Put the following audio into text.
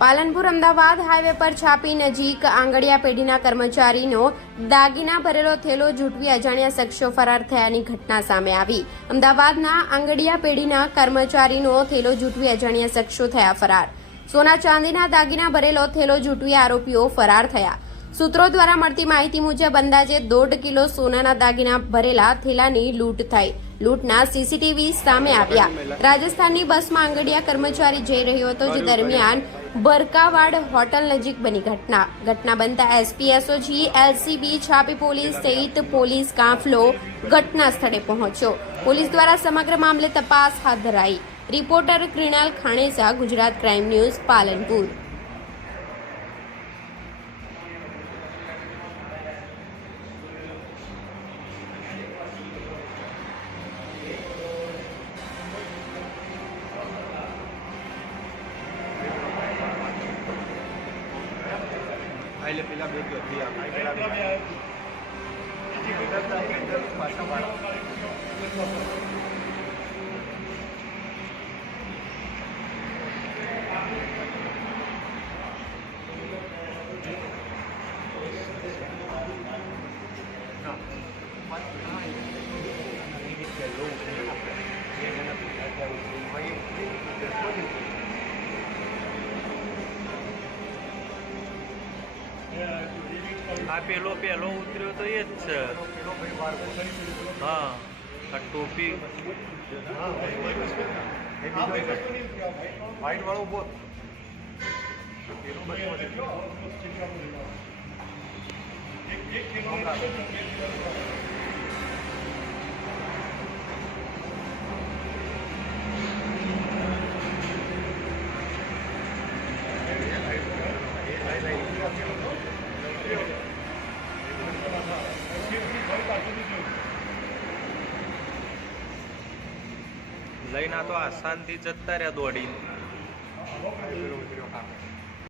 Palanpur Ahmedabad highway પર છાપી નજીક આંગડિયા પેઢીના કર્મચારીનો દાગીના ભરેલો થેલો ઝૂંટવી અજાણ્યા શખ્સો ફરાર થયાની ઘટના સામે આવી। અમદાવાદના આંગડિયા પેઢીના કર્મચારીનો થેલો ઝૂંટવી અજાણ્યા શખ્સો થયા ફરાર। સોના ચાંદીના દાગીના ભરેલો થેલો ઝૂંટવી આરોપીઓ ફરાર થયા। સૂત્રો દ્વારા મળતી માહિતી મુજબ અંદાજે 1.5 કિલો સોનાના દાગીના ભરેલા થેલાની લૂંટ થઈ। લૂંટના સીસીટીવી સામે આવ્યા। રાજસ્થાનની બસમાં આંગડિયા કર્મચારી જઈ રહ્યો હતો, જે દરમિયાન બરકાવાડ હોટલ નજીક બની ઘટના બનતા એસપી, એસઓજી, એલસીબી, છાપી પોલીસ સહિત પોલીસ કાફલો ઘટના સ્થળે પહોંચ્યો। પોલીસ દ્વારા સમગ્ર મામલે તપાસ હાથ ધરાઈ। Reporter Krunal Khanesa, Gujarat crime news, Palanpur. आइले पेला बेग गई आ पेला भाषा वाला આ પેલો ઉતર્યો તો એ જ છે। હા, આ ટોપી वाइट वालों वो લઈને તો આસાનથી જતા રહ્યા દોડીને।